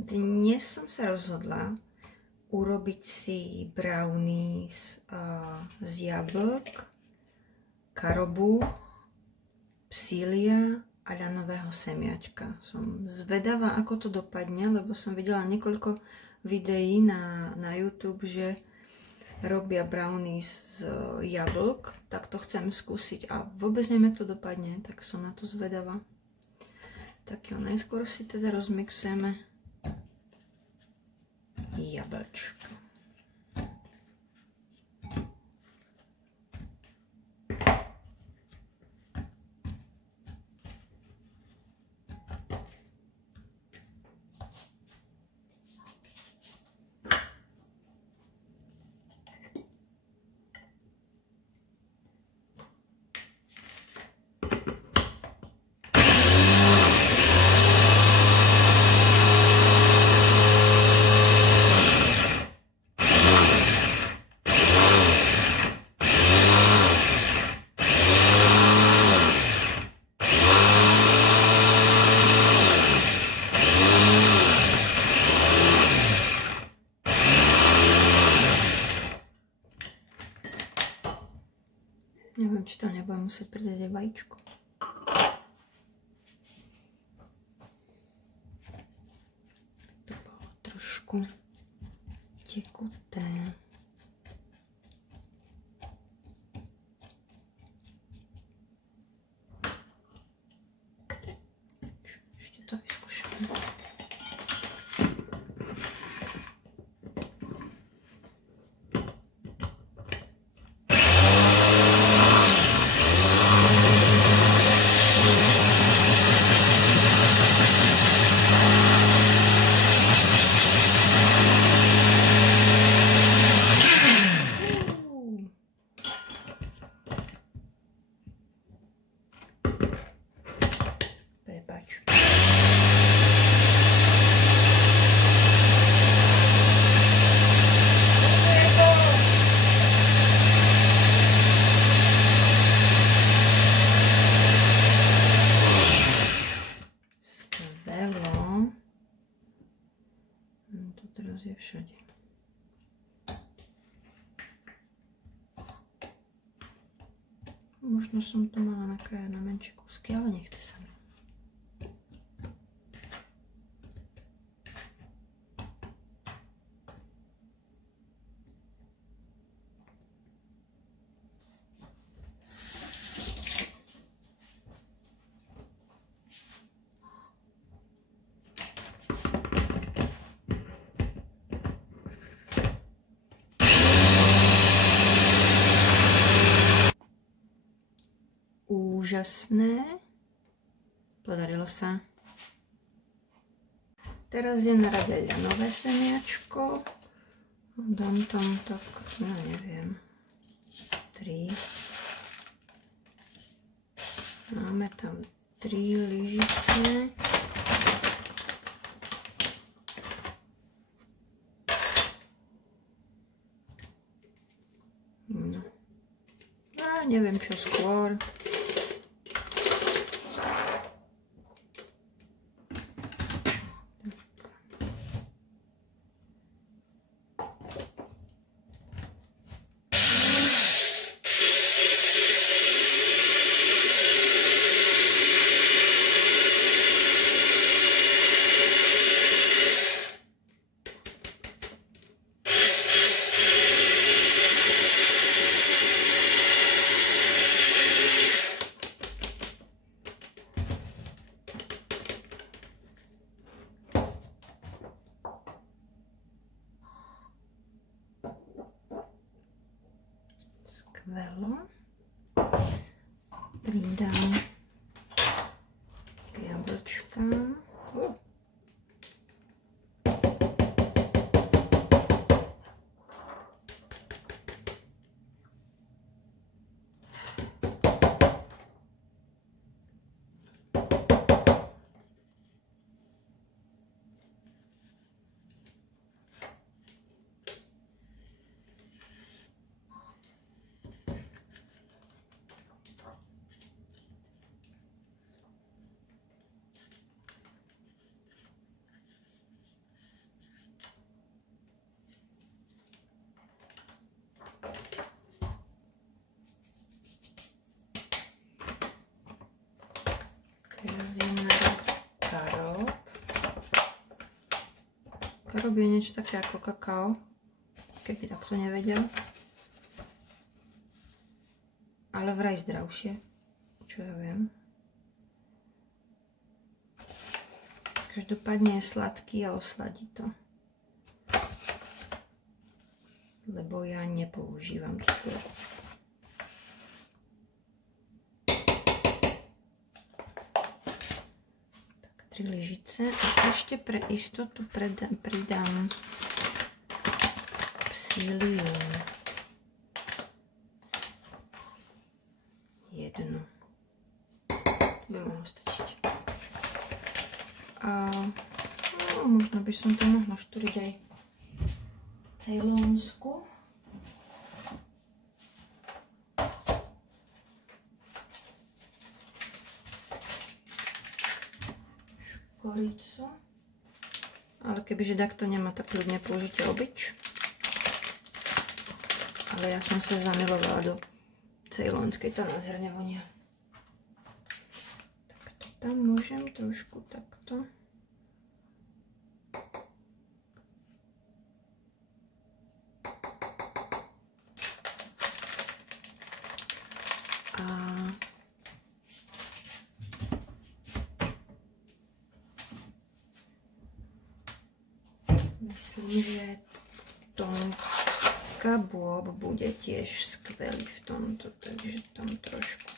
Dnes som sa rozhodla urobiť si brownies z jablk, karobu, psília a ľanového semiačka. Som zvedavá, ako to dopadne, lebo som videla niekoľko videí na YouTube, že robia brownies z jablk, tak to chcem skúsiť a vôbec neviem, jak to dopadne, tak som na to zvedavá. Tak jo, najskôr si teda rozmixujeme jablčka. Neviem, či to nebudem musieť pridať aj vajíčko. To bolo trošku tekuté. Ešte to vyskúšam. Prepáč. Skvelo. To teraz je všade. Možno som to mala nakrájať na menšie kúsky, ale nechce sa mi. Úžasné. Podarilo sa. Teraz je na rade ľanové semiačko. Dám tam tak, ja neviem, 3. Máme tam 3 lyžice. No. A neviem čo skôr. Skvelo. Pridám jablčka. Karob je niečo také ako kakao, keby takto nevedel. Ale vraj zdravšie, čo ja viem. Každopádne je sladký a osladí to. Lebo ja nepoužívam cukor. Tak 3 lyžice a ešte pre istotu pridám psílium. Jednu. To by mohlo stačiť. A no, možno by som to mohla štúriť aj cejlonsku. Škoricu. Ale kebyže takto nemá, tak ľudne použite obyč. Ale ja som sa zamilovala do cejlonskej, to nádherne vonia. Takto tam môžem trošku takto. A myslím, že Tonka Bob bude tiež skvelý v tomto, takže tam trošku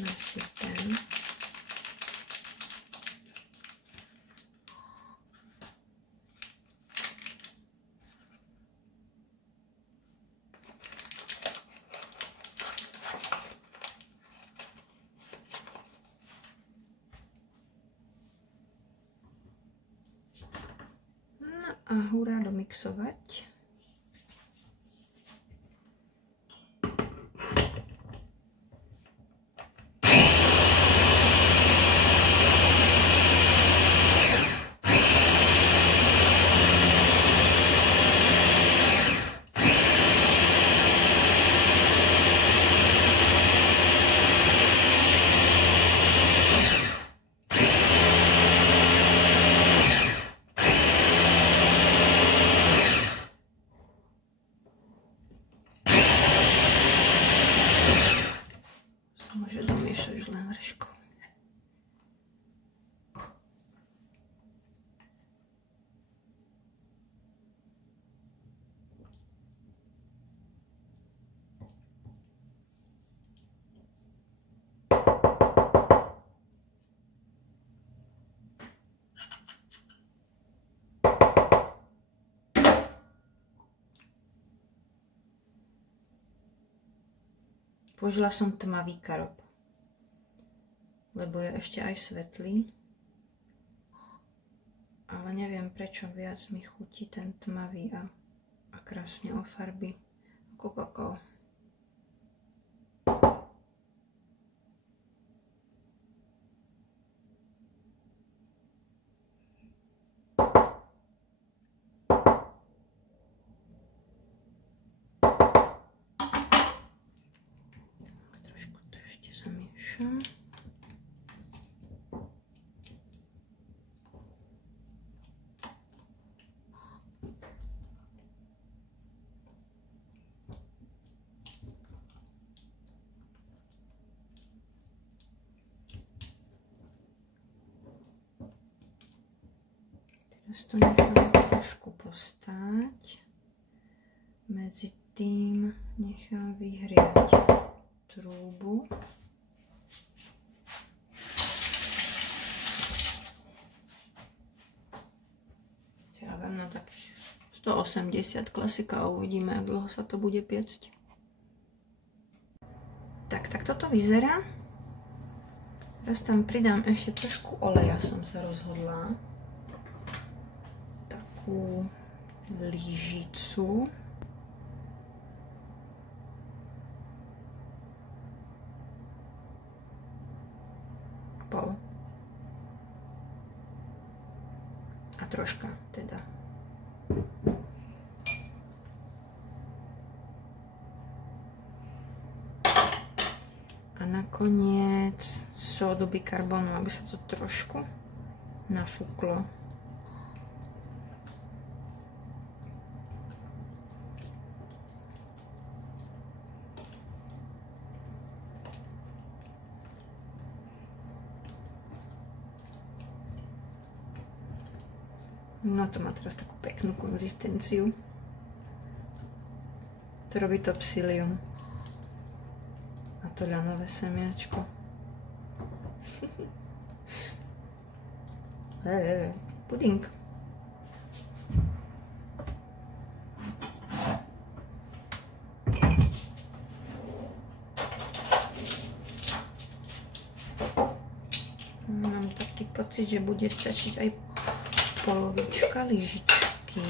nasypem. A hurá domixovať. Môže domiešať už len vršku. Použila som tmavý karob, lebo je ešte aj svetlý, ale neviem prečo viac mi chutí ten tmavý a krásne ofarbí ako kakao. Teraz to nechám trošku postáť. Medzi tým nechám vyhriať trúbu. Ja viem na takých 180 klasika a uvidíme, ako dlho sa to bude piecť. Tak toto vyzerá. Teraz tam pridám ešte trošku oleja, som sa rozhodla. Takú lyžicu. Pol. A troška teda. A nakoniec sódu bikarbónu, aby sa to trošku nafúklo. No to má teraz takú peknú konzistenciu. To robí to psyllium. A to ľanové semiačko. Puding. Mám taký pocit, že bude stačiť aj polovička lyžičky.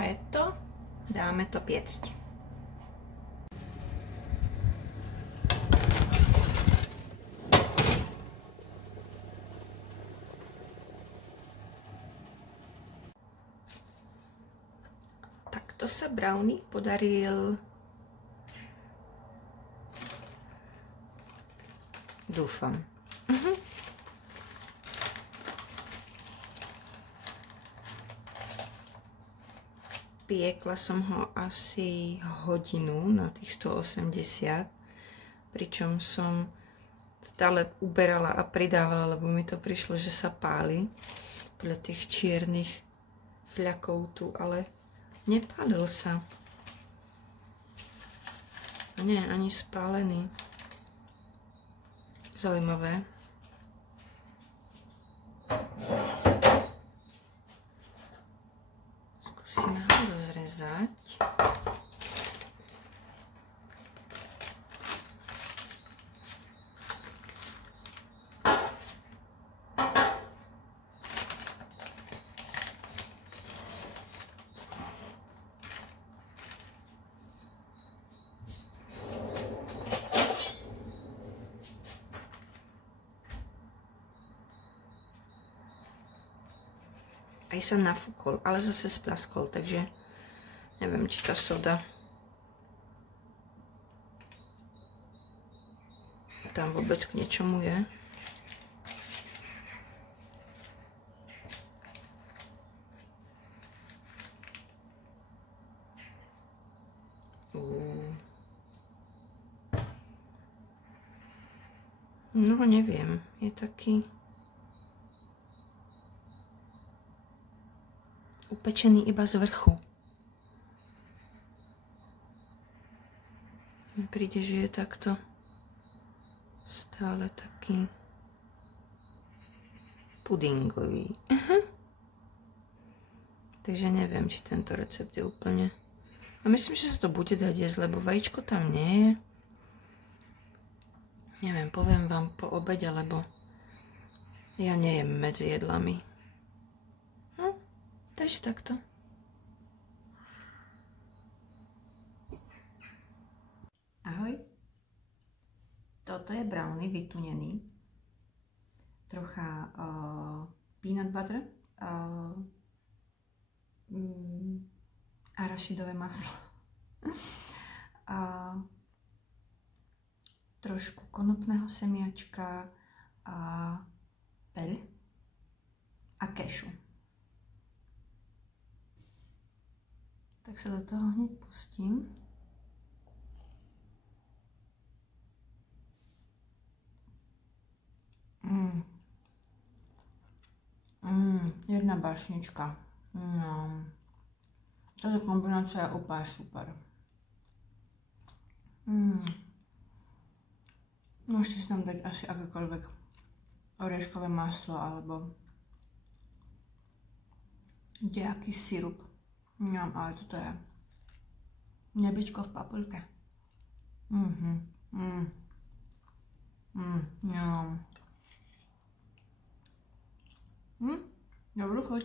A je to, dáme to piecť. Takto sa brownie podaril, dúfam. Piekla som ho asi hodinu na tých 180, pričom som stále uberala a pridávala, lebo mi to prišlo, že sa páli podľa tých čiernych fľakov tu, ale nepálil sa. A nie, ani spálený. Zaujímavé. Skúsime ho rozrezať. Aj sa nafúkol, ale zase splaskol, takže neviem, či tá soda tam vôbec k niečomu je. No neviem, je taký upečený iba z vrchu. Mi príde, že je takto stále taký pudingový. Takže neviem, či tento recept je úplne... A myslím, že sa to bude dať jesť, lebo vajíčko tam nie je. Neviem, poviem vám po obede, lebo ja nejem medzi jedlami. Takže takto. Ahoj. Toto je brownie vytunený. Trocha peanut butter, arašidové maslo. Trošku konopného semiačka a peľ a kešu. Tak sa do toho hneď pustím. Jedna bašnička. Táto kombinácia je úplne super. Môžete si tam dať asi akékoľvek oreškové maslo alebo nejaký sirup. Ale toto je nebičko v papuľke. Dobrú chuť.